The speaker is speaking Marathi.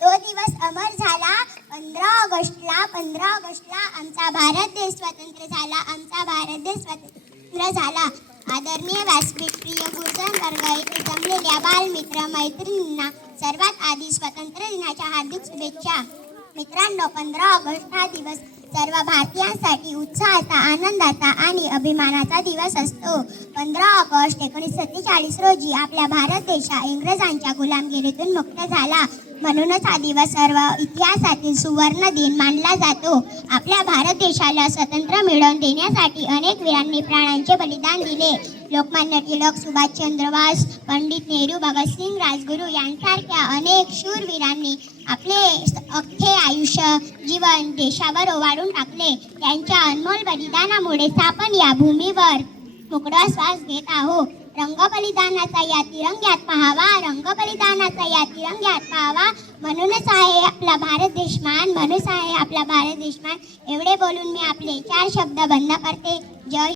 तो दिवस अमर झाला. पंधरा ऑगस्टला पंधरा ऑगस्टला आमचा भारत देश स्वतंत्र झाला. आमचा भारत देश स्वतंत्र झाला. आदरणीय व्यासपीठ प्रिय गुरुजन वर्ग येथे जमलेल्या बालमित्र मैत्रिणींना सर्वात आधी स्वतंत्र दिनाच्या हार्दिक शुभेच्छा. मित्रांनो पंधरा ऑगस्ट हा दिवस सर्व भारतीयांसाठी उत्साहाचा आनंदाचा आणि अभिमानाचा दिवस असतो. पंधरा ऑगस्ट एकोणीसशे सत्तेचाळीस रोजी आपल्या भारत देशा इंग्रजांच्या गुलामगिरीतून मुक्त झाला. म्हणूनच हा दिवस सर्व इतिहासातील सुवर्ण दिन मानला जातो. आपल्या भारत देशाला स्वतंत्र मिळवून देण्यासाठी अनेक वीरांनी प्राणांचे बलिदान दिले. लोकमान्य टिळक सुभाषचंद्र वास पंडित नेहरू भगतसिंग राजगुरू यांसारख्या अनेक शूरवीरांनी आपले अख्खे आयुष्य जीवन देशावर ओवाळून टाकले. त्यांच्या अनमोल बलिदानामुळे आपण या भूमीवर मोकळा श्वास घेत आहोत. रंग बलिदानाचा या तिरंग्यात पाहावा रंग बलिदानाचा या तिरंग्यात पाहावा. म्हणूनच आहे आपला भारत देशमान म्हणूनच आहे आपला भारत देशमान. एवढे बोलून मी आपले चार शब्द बंद करते. जय